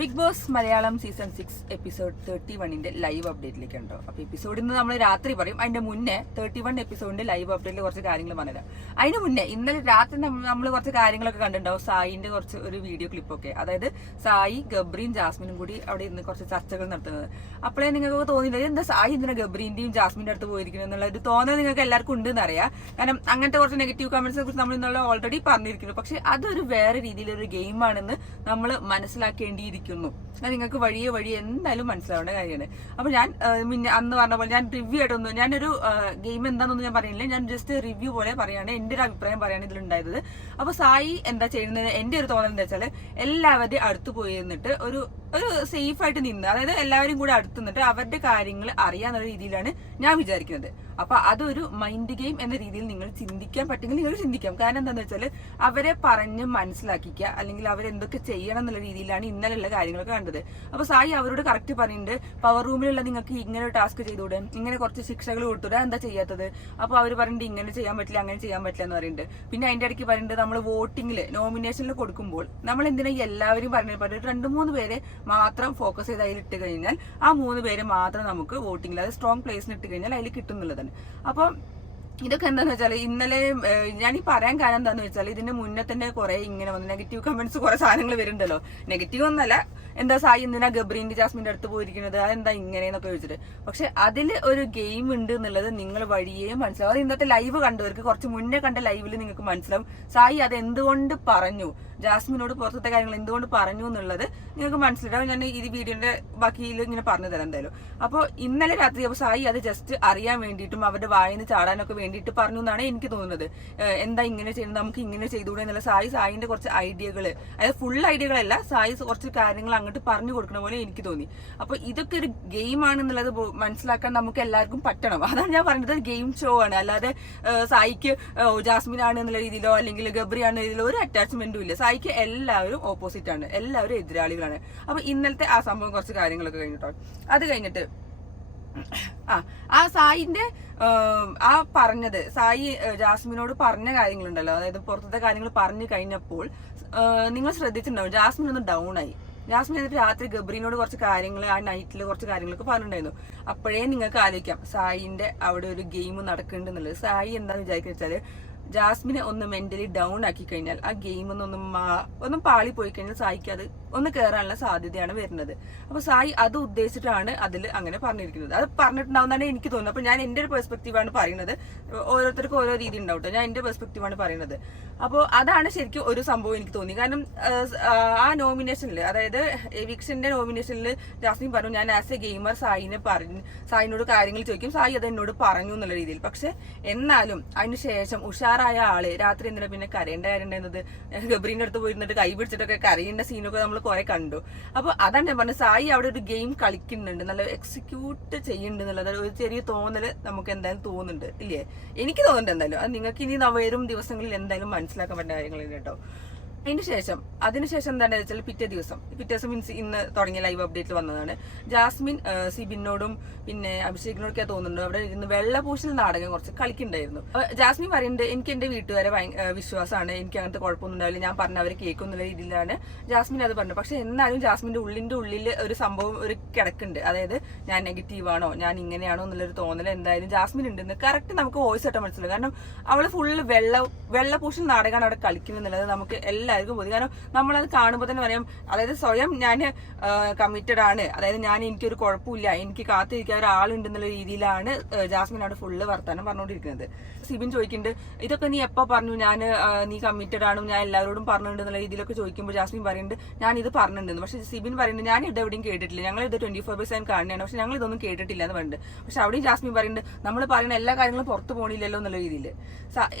Big Boss Malayalam season 6 episode 31ന്റെ live അപ്ഡേറ്റിലേക്ക് ഉണ്ടോ. അപ്പൊ എപ്പിസോഡിൽ നിന്ന് നമ്മൾ രാത്രി പറയും. അതിന്റെ മുന്നേ 31 എപ്പിസോഡിന്റെ ലൈവ് അപ്ഡേറ്റിൽ കുറച്ച് കാര്യങ്ങൾ പറഞ്ഞുതരാം. അതിന് മുന്നേ ഇന്നലെ രാത്രി നമ്മൾ കുറച്ച് കാര്യങ്ങളൊക്കെ കണ്ടിട്ടുണ്ടാവും. സായിന്റെ കുറച്ച് ഒരു വീഡിയോ ക്ലിപ്പൊക്കെ, അതായത് സായി, ഗബ്രിയും ജാസ്മിനും കൂടി അവിടെ ഇന്ന് കുറച്ച് ചർച്ചകൾ നടത്തുന്നത്. അപ്പോഴേ നിങ്ങൾക്ക് തോന്നിയില്ല എന്താ സായി ഇന്നലെ ഗബ്രീന്റെയും ജാസ്മിന്റെ അടുത്ത് പോയിരിക്കുന്നത് എന്നുള്ള ഒരു തോന്നൽ നിങ്ങൾക്ക് എല്ലാവർക്കും ഉണ്ടെന്ന് അറിയാം. കാരണം അങ്ങനത്തെ കുറച്ച് നെഗറ്റീവ് കമന്റ്സിനെ കുറിച്ച് നമ്മൾ ഇന്നലെ ഓൾറെഡി പറഞ്ഞിരിക്കുന്നു. പക്ഷെ അതൊരു വേറെ രീതിയിലൊരു ഗെയിമാണെന്ന് നമ്മൾ മനസ്സിലാക്കേണ്ടിയിരിക്കുന്നു. അത് നിങ്ങൾക്ക് വഴിയെ എന്തായാലും മനസ്സിലാവേണ്ട കാര്യമാണ്. അപ്പൊ ഞാൻ അന്ന് പറഞ്ഞ പോലെ ഞാൻ റിവ്യൂ ആയിട്ടൊന്നും, ഞാനൊരു ഗെയിം എന്താണെന്നൊന്നും ഞാൻ പറയുന്നില്ല. ഞാൻ ജസ്റ്റ് റിവ്യൂ പോലെ പറയാണ്, എന്റെ ഒരു അഭിപ്രായം പറയാണ് ഇതിലുണ്ടായത്. അപ്പൊ സായി എന്താ ചെയ്യുന്നത്, എന്റെ ഒരു തോന്നൽ എന്താ വെച്ചാൽ എല്ലാവരുടെയും അടുത്ത് പോയി നിന്നിട്ട് ഒരു സേഫ് ആയിട്ട് നിന്ന്, അതായത് എല്ലാവരും കൂടെ അടുത്ത് നിന്നിട്ട് അവരുടെ കാര്യങ്ങൾ അറിയാന്നുള്ള രീതിയിലാണ് ഞാൻ വിചാരിക്കുന്നത്. അപ്പൊ അതൊരു മൈൻഡ് ഗെയിം എന്ന രീതിയിൽ നിങ്ങൾ ചിന്തിക്കാൻ പറ്റുമെങ്കിൽ നിങ്ങൾ ചിന്തിക്കാം. കാരണം എന്താണെന്ന് വെച്ചാൽ അവരെ പറഞ്ഞ് മനസ്സിലാക്കിക്കുക, അല്ലെങ്കിൽ അവരെന്തൊക്കെ ചെയ്യണം എന്നുള്ള രീതിയിലാണ് ഇന്നലെയുള്ള കാര്യങ്ങളൊക്കെ കണ്ടത്. അപ്പൊ സായി അവരോട് കറക്റ്റ് പറയുന്നുണ്ട്, പവർ റൂമിലുള്ള നിങ്ങൾക്ക് ഇങ്ങനെ ഒരു ടാസ്ക് ചെയ്തുകൂടെ, ഇങ്ങനെ കുറച്ച് ശിക്ഷകൾ കൊടുത്തൂടെ, എന്താ ചെയ്യാത്തത്. അപ്പൊ അവർ പറയുന്നുണ്ട് ഇങ്ങനെ ചെയ്യാൻ പറ്റില്ല, അങ്ങനെ ചെയ്യാൻ പറ്റില്ല എന്ന് പറയുന്നുണ്ട്. പിന്നെ അതിന്റെ ഇടയ്ക്ക് പറയുന്നുണ്ട് നമ്മൾ വോട്ടിങ്ങില് നോമിനേഷനിൽ കൊടുക്കുമ്പോൾ നമ്മൾ എന്തിനാ എല്ലാവരും പറഞ്ഞിട്ട് 2-3 പേരെ മാത്രം ഫോക്കസ് ചെയ്ത് അതിൽ ഇട്ട് കഴിഞ്ഞാൽ ആ 3 പേര് മാത്രം നമുക്ക് വോട്ടിങ്ങിൽ, അത് സ്ട്രോങ് പ്ലേസിന് ഇട്ട് കഴിഞ്ഞാൽ അതിൽ കിട്ടുന്നുള്ളതാണ്. അപ്പം ഇതൊക്കെ എന്താന്ന് വെച്ചാൽ ഇന്നലെ ഞാൻ ഈ പറയാൻ കാരണം എന്താന്ന് വെച്ചാൽ ഇതിന്റെ മുന്നേ തന്നെ കുറെ ഇങ്ങനെ വന്നു നെഗറ്റീവ് കമന്റ്സ്, കുറെ സാധനങ്ങൾ വരുന്നുണ്ടല്ലോ. നെഗറ്റീവ് ഒന്നല്ല, എന്താ സായി എന്തിനാ ഗബ്രീന്റെ ജാസ്മിന്റെ അടുത്ത് പോയിരിക്കുന്നത്, അതെന്താ ഇങ്ങനെയെന്നൊക്കെ ചോദിച്ചിട്ട്. പക്ഷെ അതിൽ ഒരു ഗെയിം ഉണ്ട് എന്നുള്ളത് നിങ്ങൾ വഴിയേ മനസ്സിലാവും. അത് ഇന്നത്തെ ലൈവ് കണ്ടവർക്ക്, കുറച്ച് മുന്നേ കണ്ട ലൈവിൽ നിങ്ങൾക്ക് മനസ്സിലാവും സായി അത് എന്തുകൊണ്ട് പറഞ്ഞു, ജാസ്മിനോട് പുറത്തെ കാര്യങ്ങൾ എന്തുകൊണ്ട് പറഞ്ഞു എന്നുള്ളത് നിങ്ങൾക്ക് മനസ്സിലാവും. ഞാൻ ഈ വീഡിയോന്റെ ബാക്കിയിൽ ഇങ്ങനെ പറഞ്ഞു തരാം എന്തായാലും. അപ്പോൾ ഇന്നലെ രാത്രി അപ്പോൾ സായി അത് ജസ്റ്റ് അറിയാൻ വേണ്ടിയിട്ടും അവരുടെ വായന്ന് ചാടാനൊക്കെ വേണ്ടിയിട്ട് പറഞ്ഞു എന്നാണ് എനിക്ക് തോന്നുന്നത്. എന്താ ഇങ്ങനെ ചെയ്യുന്നത്, നമുക്ക് ഇങ്ങനെ ചെയ്തുകൂടെ എന്നുള്ള സായിന്റെ കുറച്ച് ഐഡിയകൾ, അതായത് ഫുൾ ഐഡിയകളല്ല, സായി കുറച്ച് കാര്യങ്ങൾ അങ്ങോട്ട് പറഞ്ഞു കൊടുക്കുന്ന പോലെ എനിക്ക് തോന്നി. അപ്പൊ ഇതൊക്കെ ഒരു ഗെയിം ആണെന്നുള്ളത് മനസ്സിലാക്കാൻ നമുക്ക് എല്ലാവർക്കും പറ്റണം. അതാണ് ഞാൻ പറഞ്ഞത്, ഗെയിം ഷോ ആണ്. അല്ലാതെ സായിക്ക് ജാസ്മിൻ ആണ് എന്നുള്ള രീതിയിലോ അല്ലെങ്കിൽ ഗബ്രി ആണ് രീതിയിലോ ഒരു അറ്റാച്ച്മെന്റും ഇല്ല. സായിക്ക് എല്ലാവരും ഓപ്പോസിറ്റ് ആണ്, എല്ലാവരും എതിരാളികളാണ്. അപ്പൊ ഇന്നലത്തെ ആ സംഭവം കുറച്ച് കാര്യങ്ങളൊക്കെ കഴിഞ്ഞിട്ടോ. അത് കഴിഞ്ഞിട്ട് ആ സായിന്റെ ആ പറഞ്ഞത്, സായി ജാസ്മിനോട് പറഞ്ഞ കാര്യങ്ങളുണ്ടല്ലോ, അതായത് പുറത്തത്തെ കാര്യങ്ങൾ പറഞ്ഞു കഴിഞ്ഞപ്പോൾ നിങ്ങൾ ശ്രദ്ധിച്ചിട്ടുണ്ടാവും ജാസ്മിൻ ഒന്ന് ഡൗൺ ആയി. ജാസ്മിൻ എന്നിട്ട് രാത്രി ഗബ്രീനോട് കുറച്ച് കാര്യങ്ങൾ, ആ നൈറ്റിൽ കുറച്ച് കാര്യങ്ങളൊക്കെ പറഞ്ഞിട്ടുണ്ടായിരുന്നു. അപ്പോഴേ നിങ്ങൾക്ക് ആലോചിക്കാം സായിന്റെ അവിടെ ഒരു ഗെയിം നടക്കുന്നുണ്ടെന്നുള്ളത്. സായി എന്താന്ന് വിചാരിക്കുക വെച്ചാല് ജാസ്മിനെ ഒന്ന് മെന്റലി ഡൗൺ ആക്കി കഴിഞ്ഞാൽ, ആ ഗെയിം ഒന്നും പാളി പോയി കഴിഞ്ഞാൽ സായിക്ക് അത് ഒന്ന് കയറാനുള്ള സാധ്യതയാണ് വരുന്നത്. അപ്പൊ സായി അത് ഉദ്ദേശിച്ചിട്ടാണ് അതിൽ അങ്ങനെ പറഞ്ഞിരിക്കുന്നത്. അത് പറഞ്ഞിട്ടുണ്ടാവുന്നതാണ് എനിക്ക് തോന്നുന്നത്. അപ്പൊ ഞാൻ എന്റെ ഒരു പെർസ്പെക്റ്റീവാണ് പറയുന്നത്. ഓരോരുത്തർക്കും ഓരോ രീതി ഉണ്ടാവും. ഞാൻ എന്റെ പെർസ്പെക്റ്റീവാണ് പറയുന്നത്. അപ്പോൾ അതാണ് ശരിക്കും ഒരു സംഭവം എനിക്ക് തോന്നി. കാരണം ആ നോമിനേഷനിൽ, അതായത് എവിക്ഷന്റെ നോമിനേഷനിൽ ജാസ്മിൻ പറഞ്ഞു ഞാൻ ആസ് എ ഗെയിമർ സായിനോട് കാര്യങ്ങൾ ചോദിക്കും, സായി അത് എന്നോട് പറഞ്ഞു എന്നുള്ള രീതിയിൽ. പക്ഷെ എന്നാലും അതിനുശേഷം ഉഷാറായ ആള് രാത്രി എന്തിനാ പിന്നെ കരയേണ്ട കാര്യം ഉണ്ടായിരുന്നത്, ഗബ്രീന്റെ അടുത്ത് പോയിരുന്നിട്ട് കൈ പിടിച്ചിട്ടൊക്കെ കരയേണ്ട സീനൊക്കെ നമ്മൾ കുറെ കണ്ടു. അപ്പൊ അതാണ് ഞാൻ പറഞ്ഞത്, സായി അവിടെ ഒരു ഗെയിം കളിക്കുന്നുണ്ട്, നല്ല എക്സിക്യൂട്ട് ചെയ്യുന്നുണ്ട് എന്നുള്ളത് ഒരു ചെറിയ തോന്നല് നമുക്ക് എന്തായാലും തോന്നുന്നുണ്ട്, ഇല്ലേ? എനിക്ക് തോന്നുന്നുണ്ട് എന്തായാലും. അത് നിങ്ങൾക്ക് ഇനി വരും ദിവസങ്ങളിൽ എന്തായാലും മനസ്സിലാക്കാൻ പറ്റുന്ന കാര്യങ്ങൾ കേട്ടോ. അതിനുശേഷം എന്താണെന്ന് വെച്ചാൽ പിറ്റേ ദിവസം മീൻസ് ഇന്ന് തുടങ്ങിയ ലൈവ് അപ്ഡേറ്റിൽ വന്നതാണ്. ജാസ്മിൻ സിബിനോടും പിന്നെ അഭിഷേകിനോടൊക്കെ തോന്നുന്നുണ്ട് അവിടെ ഇരുന്ന് വെള്ളപൂശൽ നാടകം കുറച്ച് കളിക്കുന്നുണ്ടായിരുന്നു. ജാസ്മിൻ പറയുന്നുണ്ട് എനിക്ക് എന്റെ വീട്ടുകാരെ വിശ്വാസമാണ്, എനിക്ക് അങ്ങനത്തെ കുഴപ്പമൊന്നും ഉണ്ടാവില്ല, ഞാൻ പറഞ്ഞ അവരെ കേൾക്കുന്നുള്ള രീതിയിലാണ് ജാസ്മിൻ അത് പറഞ്ഞത്. പക്ഷെ എന്നാലും ജാസ്മിന്റെ ഉള്ളിൽ ഒരു സംഭവം ഒരു കിടക്കുന്നുണ്ട്. അതായത് ഞാൻ നെഗറ്റീവാണോ, ഞാൻ ഇങ്ങനെയാണോ എന്നുള്ളൊരു തോന്നൽ എന്തായാലും ജാസ്മിൻ ഉണ്ടെന്ന് കറക്റ്റ് നമുക്ക് വോയിസ് ആയിട്ട് മനസ്സിലാവും. കാരണം അവള് ഫുള്ള് വെള്ളപൂശൽ നാടകമാണ് അവിടെ കളിക്കുന്നുള്ളത് നമുക്ക് എല്ലാവർക്കും പോയി. കാരണം നമ്മളത് കാണുമ്പോൾ തന്നെ പറയാം, അതായത് സ്വയം ഞാൻ കമ്മിറ്റഡ് ആണ്, അതായത് എനിക്കൊരു കുഴപ്പമില്ല, എനിക്ക് കാത്തിരിക്കാൻ ഒരാളുണ്ടെന്നുള്ള രീതിയിലാണ് ജാസ്മിൻ അവിടെ ഫുള്ള് വർത്താനം പറഞ്ഞുകൊണ്ടിരിക്കുന്നത്. സിബിൻ ചോദിക്കുന്നുണ്ട് ഇതൊക്കെ നീ എപ്പോ പറഞ്ഞു, നീ കമ്മിറ്റഡ് ആണ്, ഞാൻ എല്ലാവരോടും പറഞ്ഞിട്ടുണ്ട് എന്നുള്ള രീതിയിലൊക്കെ ചോദിക്കുമ്പോൾ ജാസ്മിൻ പറയുന്നുണ്ട് ഞാൻ ഇത് പറഞ്ഞിട്ടുണ്ടെന്ന്. പക്ഷെ സിബിൻ പറയുന്നുണ്ട് ഞാൻ ഇതെവിടെയും കേട്ടിട്ടില്ല, ഞങ്ങൾ ഇത് 24/7 കാണുകയാണ്, പക്ഷെ ഞങ്ങൾ ഇതൊന്നും കേട്ടിട്ടില്ല എന്ന് പറഞ്ഞിട്ടുണ്ട്. പക്ഷെ അവിടെയും ജാസ്മിൻ പറയുന്നുണ്ട് നമ്മൾ പറയുന്ന എല്ലാ കാര്യങ്ങളും പുറത്തു പോകണില്ലല്ലോ എന്നുള്ള രീതിയിൽ.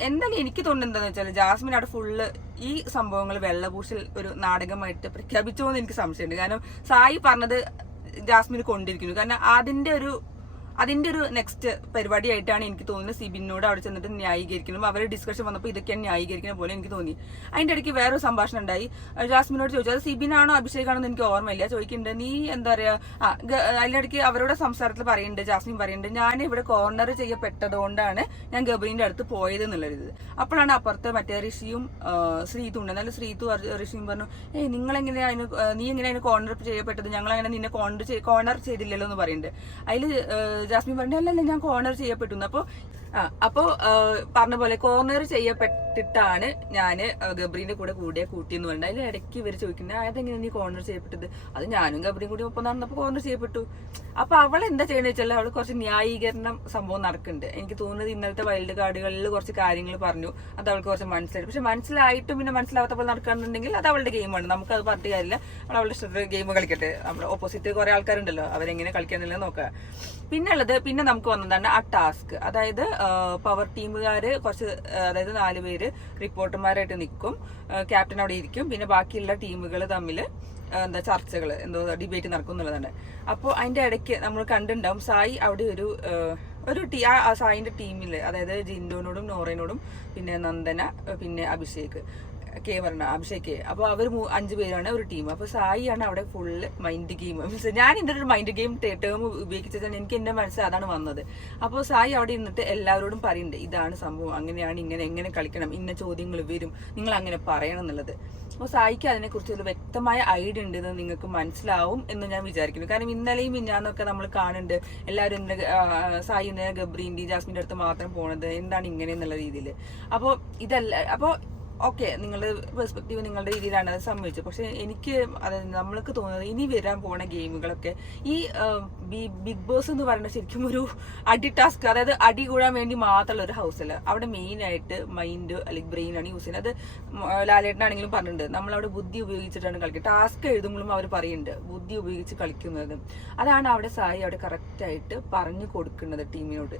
എന്തായാലും എനിക്ക് തോന്നുന്നത് എന്താണെന്ന് വെച്ചാൽ ജാസ്മിൻ അവിടെ ഫുള്ള് ഈ സംഭവങ്ങൾ വെള്ളപൂശൽ ഒരു നാടകമായിട്ട് പ്രഖ്യാപിച്ചോ എന്ന് എനിക്ക് സംശയമുണ്ട്. കാരണം സായി പറഞ്ഞത് ജാസ്മിന് കൊണ്ടിരിക്കുന്നു. കാരണം അതിന്റെ ഒരു അതിന്റെ ഒരു നെക്സ്റ്റ് പരിപാടിയായിട്ടാണ് എനിക്ക് തോന്നുന്നത് സിബിനോട് അവിടെ ചെന്നിട്ട് ന്യായീകരിക്കണം. അവരുടെ ഡിസ്കഷൻ വന്നപ്പോൾ ഇതൊക്കെയാണ് ന്യായീകരിക്കുന്ന പോലെ എനിക്ക് തോന്നി. അതിന്റെ ഇടയ്ക്ക് വേറൊരു സംഭാഷണം ഉണ്ടായി. ജാസ്മിനോട് ചോദിച്ചു, അത് സിബിനാണോ അഭിഷേകാണോ എന്ന് എനിക്ക് ഓർമ്മയില്ല. ചോദിക്കുന്നുണ്ട് നീ എന്താ പറയാ, അതിനിടയ്ക്ക് അവരുടെ സംസാരത്തിൽ പറയുന്നുണ്ട്, ജാസ്മിൻ പറയുന്നുണ്ട്, ഞാൻ ഇവിടെ കോർണർ ചെയ്യപ്പെട്ടതുകൊണ്ടാണ് ഞാൻ ഗബ്രീന്റെ അടുത്ത് പോയത് എന്നുള്ളത്. അപ്പോഴാണ് അപ്പുറത്ത് മറ്റേ ഋഷിയും ശ്രീതു ഉണ്ട്. എന്നാലും ശ്രീതു ഋഷിയും പറഞ്ഞു, നിങ്ങളെങ്ങനെയാണ് നീ എങ്ങനെയാണ് കോർണർ ചെയ്യപ്പെട്ടത്, ഞങ്ങളങ്ങനെ നിന്നെ കോർണർ ചെയ്തില്ലല്ലോ എന്ന് പറയുന്നുണ്ട്. അതിൽ ജാസ്മിൻ പറഞ്ഞു, അല്ലല്ല ഞാൻ കോർണർ ചെയ്യപ്പെട്ടു. അപ്പോ പറഞ്ഞ പോലെ കോർണർ ചെയ്യപ്പെട്ടിട്ടാണ് ഞാന് ഗബ്രീന്റെ കൂടെ കൂട്ടിയെന്ന് പറഞ്ഞത്. അതിൽ ഇടയ്ക്ക് ഇവർ ചോദിക്കുന്നത്, അതെങ്ങനെയാണ് നീ കോർണർ ചെയ്യപ്പെട്ടത്? അത് ഞാനും ഗബ്രിയും കൂടി ഒപ്പം നടന്നപ്പോ കോർണർ ചെയ്യപ്പെട്ടു. അപ്പൊ അവൾ എന്താ ചെയ്യണമെന്ന് വെച്ചാൽ അവൾ കുറച്ച് ന്യായീകരണം സംഭവം നടക്കുന്നുണ്ട്. എനിക്ക് തോന്നുന്നത് ഇന്നലത്തെ വൈൽഡ് കാർഡുകളിൽ കുറച്ച് കാര്യങ്ങൾ പറഞ്ഞു, അത് അവൾക്ക് കുറച്ച് മനസ്സിലായി. പക്ഷെ മനസ്സിലായിട്ടും പിന്നെ മനസ്സിലാവാത്ത പോലെ നടക്കുകയാണെന്നുണ്ടെങ്കിൽ അത് അവളുടെ ഗെയിമാണ്, നമുക്ക് അത് പറഞ്ഞിട്ട് കാര്യമില്ല. അവൾ അവളുടെ ഇഷ്ടത്തിൽ ഗെയിം കളിക്കട്ടെ. നമ്മുടെ ഓപ്പോസിറ്റ് കുറെ ആൾക്കാരുണ്ടല്ലോ, അവരെങ്ങനെ കളിക്കാന്നുള്ളത് നോക്കുക. പിന്നെ നമുക്ക് വന്നതാണ് ആ ടാസ്ക്. അതായത് പവർ ടീമുകാര് കുറച്ച്, അതായത് 4 പേര് റിപ്പോർട്ടർമാരായിട്ട് നിൽക്കും, ക്യാപ്റ്റൻ അവിടെ ഇരിക്കും, പിന്നെ ബാക്കിയുള്ള ടീമുകൾ തമ്മിൽ എന്താ ചർച്ചകൾ, ഡിബേറ്റ് നടക്കും എന്നുള്ളതാണ്. അപ്പോൾ അതിന്റെ ഇടയ്ക്ക് നമ്മൾ കണ്ടിട്ടുണ്ടാവും സായി അവിടെ ആ സായിന്റെ ടീമിൽ, അതായത് ജിൻഡോനോടും നോറേനോടും പിന്നെ നന്ദന പിന്നെ അഭിഷേക് അഭിഷേക്, അപ്പോൾ അവർ 5 പേരാണ് ഒരു ടീം. അപ്പോൾ സായിയാണ് അവിടെ ഫുള്ള് മൈൻഡ് ഗെയിം. മീൻസ് ഞാൻ ഇതിന്റെ ഒരു മൈൻഡ് ഗെയിം ടേം ഉപയോഗിച്ചാൽ എനിക്ക് എന്റെ മനസ്സിൽ അതാണ് വന്നത്. അപ്പോൾ സായി അവിടെ ഇരുന്നിട്ട് എല്ലാവരോടും പറയുന്നുണ്ട്, ഇതാണ് സംഭവം, അങ്ങനെയാണ്, എങ്ങനെ കളിക്കണം, ഇന്ന ചോദ്യങ്ങൾ വരും, നിങ്ങൾ അങ്ങനെ പറയണം എന്നുള്ളത്. അപ്പോൾ സായിക്ക് അതിനെക്കുറിച്ച് ഒരു വ്യക്തമായ ഐഡിയ ഉണ്ടെന്ന് നിങ്ങൾക്ക് മനസ്സിലാവും എന്ന് ഞാൻ വിചാരിക്കുന്നു. കാരണം ഇന്നലെയും മിഞ്ഞാന്നൊക്കെ നമ്മൾ കാണുന്നുണ്ട് എല്ലാവരും സായി ഇന്നലെ ഗബ്രീന്റെ ജാസ്മിന്റെ അടുത്ത് മാത്രം പോണത്, എന്താണ് ഇങ്ങനെ എന്നുള്ള രീതിയിൽ. അപ്പോൾ ഓക്കെ, നിങ്ങളുടെ പെർസ്പെക്റ്റീവ് നിങ്ങളുടെ രീതിയിലാണ്, അത് സമ്മതിച്ചു. പക്ഷെ എനിക്ക് നമ്മൾക്ക് തോന്നുന്നത് ഇനി വരാൻ പോണ ഗെയിമുകളൊക്കെ ഈ ബിഗ് ബോസ് എന്ന് പറയുന്നത് ശരിക്കും ഒരു അടി ടാസ്ക്, അതായത് അടി കൂടാൻ വേണ്ടി മാത്രമുള്ള ഒരു ഹൗസല്ല. അവിടെ മെയിൻ ആയിട്ട് മൈൻഡ് അല്ലെങ്കിൽ ബ്രെയിൻ ആണ് യൂസ് ചെയ്യുന്നത്. അത് ലാലേട്ടനാണെങ്കിലും പറഞ്ഞിട്ടുണ്ട്, നമ്മളവിടെ ബുദ്ധി ഉപയോഗിച്ചിട്ടാണ് കളിക്കുക. ടാസ്ക് എഴുതുമ്പോഴും അവർ പറയുന്നുണ്ട് ബുദ്ധി ഉപയോഗിച്ച് കളിക്കുന്നത്. അതാണ് അവിടെ സായി അവിടെ കറക്റ്റായിട്ട് പറഞ്ഞു കൊടുക്കുന്നത് ടീമിനോട്.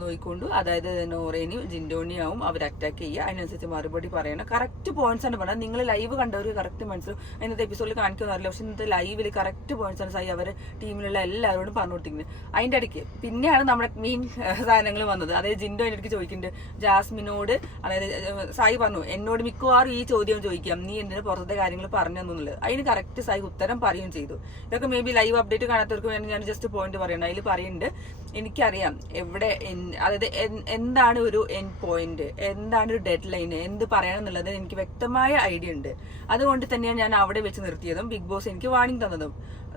നോയിക്കൊണ്ടു, അതായത് നോറേനിയും ജിൻഡോണിയാവും അവർ അറ്റാക്ക് ചെയ്യുക, അതിനനുസരിച്ച് മറുപടി പറയണം. കറക്റ്റ് പോയിന്റ്സ് ആണ് പറഞ്ഞത്. നിങ്ങൾ ലൈവ് കണ്ടവർക്ക് കറക്റ്റ് മനസ്സിലും ഇന്നത്തെ എപ്പിസോഡിൽ കാണിക്കുമെന്ന് അറിയില്ല, പക്ഷെ ഇന്നത്തെ ലൈവിൽ കറക്റ്റ് പോയിന്റ്സ് ആണ് സായി അവർ ടീമിലുള്ള എല്ലാവരോടും പറഞ്ഞു കൊടുത്തിരിക്കുന്നത്. അതിന്റെ ഇടയ്ക്ക് പിന്നെയാണ് നമ്മുടെ മെയിൻ സാധനങ്ങൾ വന്നത്. അതായത് ജിൻഡോ അതിന്റെ ഇടയ്ക്ക് ചോദിക്കുന്നുണ്ട് ജാസ്മിനോട്, അതായത് സായി പറഞ്ഞു, എന്നോട് മിക്കവാറും ഈ ചോദ്യം ചോദിക്കാം, നീ എന്തിനാ പുറത്തെ കാര്യങ്ങൾ പറഞ്ഞു എന്നുള്ളത്. അതിന് കറക്റ്റ് സായി ഉത്തരം പറയുകയും ചെയ്തു. ഇതൊക്കെ മേ ബി ലൈവ് അപ്ഡേറ്റ് കാണാത്തവർക്ക് വേണ്ടി ഞാൻ ജസ്റ്റ് പോയിന്റ് പറയണം. അതിൽ പറയുന്നുണ്ട്, എനിക്കറിയാം എവിടെ, അതായത് എന്താണ് ഒരു എൻഡ് പോയിന്റ്, എന്താണ് ഒരു ഡെഡ് ലൈൻ, എന്ത് പറയണം എന്നുള്ളത് എനിക്ക് വ്യക്തമായ ഐഡിയ ഉണ്ട്. അതുകൊണ്ട് തന്നെയാണ് ഞാൻ അവിടെ വെച്ച് നിർത്തിയതും ബിഗ് ബോസ് എനിക്ക് വാണിംഗ് തന്നതും.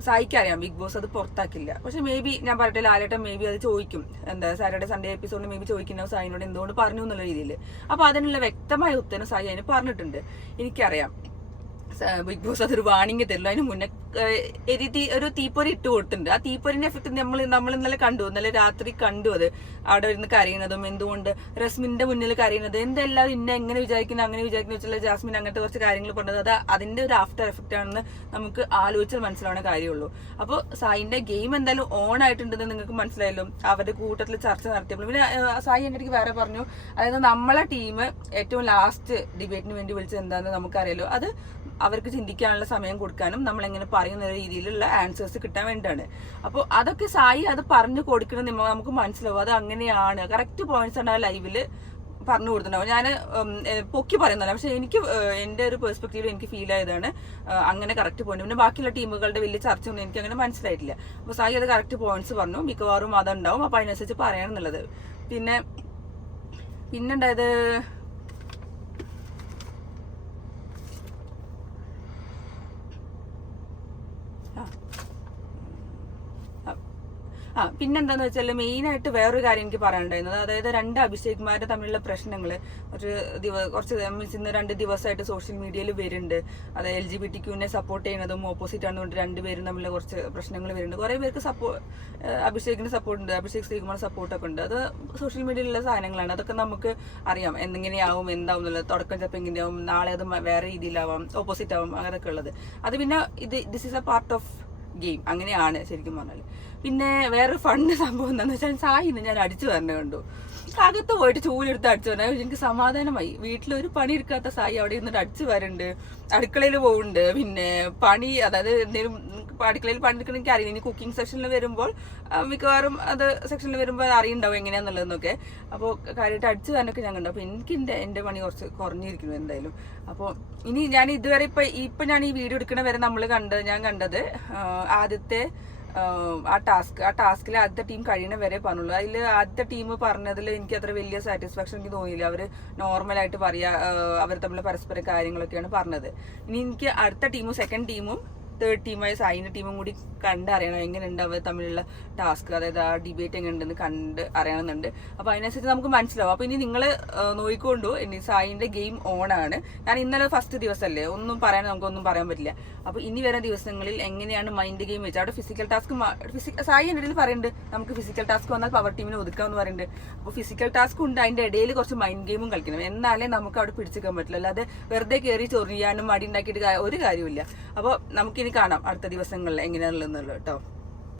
സായിക്ക് അറിയാം ബിഗ് ബോസ് അത് പുറത്താക്കില്ല. പക്ഷെ മേ ബി ഞാൻ പറയട്ടെ, ലാലേട്ടൻ മേ ബി അത് ചോദിക്കും, എന്താ സാറ്റർഡേ സൺഡേ എപ്പിസോഡിൽ മേ ബി ചോദിക്കുന്നുണ്ടാവും സായിനോട് എന്തുകൊണ്ട് പറഞ്ഞു എന്നുള്ള രീതിയിൽ. അപ്പൊ അതിനുള്ള വ്യക്തമായ ഉത്തരം സായി അതിന് പറഞ്ഞിട്ടുണ്ട്. എനിക്കറിയാം ബിഗ് ബോസ് അതൊരു വാണിംഗ് തരില്ല. അതിന് മുന്നേ ഒരു തീപ്പൊരി ഇട്ട് കൊടുത്തിട്ടുണ്ട്. ആ തീപ്പൊരിന്റെ എഫക്ട് നമ്മൾ ഇന്നലെ കണ്ടു, ഇന്നലെ രാത്രി കണ്ടു. അത് അവിടെ ഇരുന്ന് കരയുന്നതും, എന്തുകൊണ്ട് റസ്മിന്റെ മുന്നിൽ കരയുന്നത്, എന്തെല്ലാം എങ്ങനെ വിചാരിക്കുന്നു അങ്ങനെ വിചാരിക്കുന്ന വെച്ചാൽ ജാസ്മിൻ അങ്ങനത്തെ കുറച്ച് കാര്യങ്ങൾ പറഞ്ഞത്, അത് അതിന്റെ ഒരു ആഫ്റ്റർ എഫക്റ്റ് ആണെന്ന് നമുക്ക് ആലോചിച്ചാൽ മനസ്സിലാവുന്ന കാര്യമുള്ളൂ. അപ്പോൾ സായിന്റെ ഗെയിം എന്തായാലും ഓൺ ആയിട്ടുണ്ടെന്ന് നിങ്ങൾക്ക് മനസ്സിലായല്ലോ. അവരുടെ കൂട്ടത്തിൽ ചർച്ച നടത്തിയപ്പോൾ പിന്നെ സായി എൻ്റെ അടുത്ത് വേറെ പറഞ്ഞു, അതായത് നമ്മളെ ടീം ഏറ്റവും ലാസ്റ്റ് ഡിബേറ്റിന് വേണ്ടി വിളിച്ചത് എന്താണെന്ന് നമുക്കറിയാലോ, അത് അവർക്ക് ചിന്തിക്കാനുള്ള സമയം കൊടുക്കാനും നമ്മളെങ്ങനെ പറയുന്ന രീതിയിലുള്ള ആൻസേഴ്സ് കിട്ടാൻ വേണ്ടിയിട്ടാണ്. അപ്പോൾ അതൊക്കെ സായി അത് പറഞ്ഞു കൊടുക്കണം നമുക്ക് മനസ്സിലാവും. അത് അങ്ങനെയാണ്, കറക്റ്റ് പോയിന്റ്സ് ആണ് ആ ലൈവില് പറഞ്ഞു കൊടുത്തിട്ടുണ്ടാവും. ഞാൻ പൊക്കി പറയുന്നതല്ല, പക്ഷെ എനിക്ക് എൻ്റെ ഒരു പെർസ്പെക്റ്റീവിൽ എനിക്ക് ഫീൽ ആയതാണ് അങ്ങനെ കറക്റ്റ് പോയിന്റ്. പിന്നെ ബാക്കിയുള്ള ടീമുകളുടെ വലിയ ചർച്ച ഒന്നും എനിക്ക് അങ്ങനെ മനസ്സിലായിട്ടില്ല. അപ്പോൾ സായി അത് കറക്റ്റ് പോയിന്റ്സ് പറഞ്ഞു, മിക്കവാറും അതുണ്ടാവും. അപ്പോൾ അതിനനുസരിച്ച് പറയണം എന്നുള്ളത്. പിന്നുണ്ടായത് പിന്നെന്താന്ന് വെച്ചാൽ മെയിനായിട്ട് വേറൊരു കാര്യം എനിക്ക് പറയാനുണ്ടായിരുന്നത്, അതായത് 2 അഭിഷേക്മാരുടെ തമ്മിലുള്ള പ്രശ്നങ്ങൾ കുറച്ച് മീൻസ് ഇന്ന് 2 ദിവസമായിട്ട് സോഷ്യൽ മീഡിയയിൽ വരുന്നുണ്ട്. അതായത് LGBTQ സപ്പോർട്ട് ചെയ്യുന്നതും ഓപ്പോസിറ്റ് ആണെന്നുകൊണ്ട് 2 പേരും തമ്മിലുള്ള കുറച്ച് പ്രശ്നങ്ങൾ വരുന്നുണ്ട്. കുറേ പേർക്ക് അഭിഷേകിന് സപ്പോർട്ട് ഉണ്ട്, അഭിഷേക് ശ്രീകുമാർ സപ്പോർട്ടൊക്കെ ഉണ്ട്. അത് സോഷ്യൽ മീഡിയയിലുള്ള സാധനങ്ങളാണ്. അതൊക്കെ നമുക്ക് അറിയാം എന്തെങ്ങനെയാവും എന്താവും എന്നുള്ളത്. തുടക്കം ചിലപ്പോൾ എങ്ങനെയാവും, നാളെ അത് വേറെ രീതിയിലാവാം, ഓപ്പോസിറ്റ് ആവും, അതൊക്കെ ഉള്ളത്. അത് പിന്നെ this is A part of game, അങ്ങനെയാണ് ശരിക്കും പറഞ്ഞാൽ. പിന്നെ വേറെ ഫണ്ട് സംഭവം എന്താണെന്ന് വെച്ചാൽ സായിന്ന് ഞാൻ അടിച്ചു വരണ കണ്ടു. അകത്ത് പോയിട്ട് ചൂലെടുത്ത് അടിച്ചു വരാൻ എനിക്ക് സമാധാനമായി. വീട്ടിലൊരു പണി എടുക്കാത്ത സായി അവിടെ ഇരുന്നിട്ട് അടിച്ചു വരുന്നുണ്ട്, അടുക്കളയിൽ പോകുന്നുണ്ട്. പിന്നെ പണി, അതായത് എന്തെങ്കിലും അടുക്കളയിൽ പണി എടുക്കണം എനിക്ക് അറിയില്ല. ഇനി കുക്കിംഗ് സെക്ഷനിൽ വരുമ്പോൾ മിക്കവാറും അത് സെക്ഷനിൽ വരുമ്പോൾ അറിയുണ്ടാവും എങ്ങനെയാന്നുള്ളതെന്നൊക്കെ. അപ്പോൾ കാര്യമായിട്ട് അടിച്ചു വരാനൊക്കെ ഞാൻ കണ്ടു. അപ്പോൾ എനിക്ക് എൻ്റെ പണി കുറച്ച് കുറഞ്ഞിരിക്കുന്നു എന്തായാലും. അപ്പോൾ ഇനി ഞാൻ ഇതുവരെ ഇപ്പം ഞാൻ ഈ വീഡിയോ എടുക്കണ വരെ ഞാൻ കണ്ടത് ആദ്യത്തെ ആ ടാസ്കിൽ ആദ്യത്തെ ടീം കഴിയണ വരെ പറഞ്ഞുള്ളൂ. അതിൽ ആദ്യത്തെ ടീം പറഞ്ഞതിൽ എനിക്ക് അത്ര വലിയ സാറ്റിസ്ഫാക്ഷൻ എനിക്ക് തോന്നിയില്ല. അവർ നോർമലായിട്ട് അവർ തമ്മിൽ പരസ്പര കാര്യങ്ങളൊക്കെയാണ് പറഞ്ഞത്. ഇനി എനിക്ക് അടുത്ത ടീമും സെക്കൻഡ് ടീമും തേർഡ് ടീമായ സായിന്റെ ടീമും കൂടി കണ്ടറിയണം എങ്ങനെയുണ്ട് അവർ തമ്മിലുള്ള ടാസ്ക്, അതായത് ആ ഡിബേറ്റ് എങ്ങനെയുണ്ടെന്ന് കണ്ട് അറിയണമെന്നുണ്ട്. അപ്പൊ അതിനനുസരിച്ച് നമുക്ക് മനസ്സിലാവും. അപ്പൊ ഇനി നിങ്ങൾ നോക്കിക്കൊണ്ടു, ഇനി സായിന്റെ ഗെയിം ഓൺ ആണ്. ഞാൻ ഇന്നലെ ഫസ്റ്റ് ദിവസമല്ലേ, നമുക്കൊന്നും പറയാൻ പറ്റില്ല. അപ്പൊ ഇനി വരുന്ന ദിവസങ്ങളിൽ എങ്ങനെയാണ് മൈൻഡ് ഗെയിം വെച്ചാൽ അവിടെ ഫിസിക്കൽ ടാസ്ക് സായി എൻ്റെ ഇടയിൽ പറയുന്നുണ്ട്, നമുക്ക് ഫിസിക്കൽ ടാസ്ക് വന്നാൽ പവർ ടീമിനെ ഒതുക്കാമെന്ന് പറയുന്നുണ്ട്. അപ്പോൾ ഫിസിക്കൽ ടാസ്ക് ഉണ്ട്, അതിന്റെ ഇടയിൽ കുറച്ച് മൈൻഡ് ഗെയിമും കളിക്കണം, എന്നാലേ നമുക്ക് അവിടെ പിടിച്ചെടുക്കാൻ പറ്റില്ല. അല്ലാതെ വെറുതെ കയറി ചൊറിയാനും മടി ഉണ്ടാക്കിയിട്ട് ഒരു കാര്യമില്ല. അപ്പോൾ നമുക്കിനി കാണാം അടുത്ത ദിവസങ്ങളിൽ എങ്ങനെയാണുള്ളത് കേട്ടോ.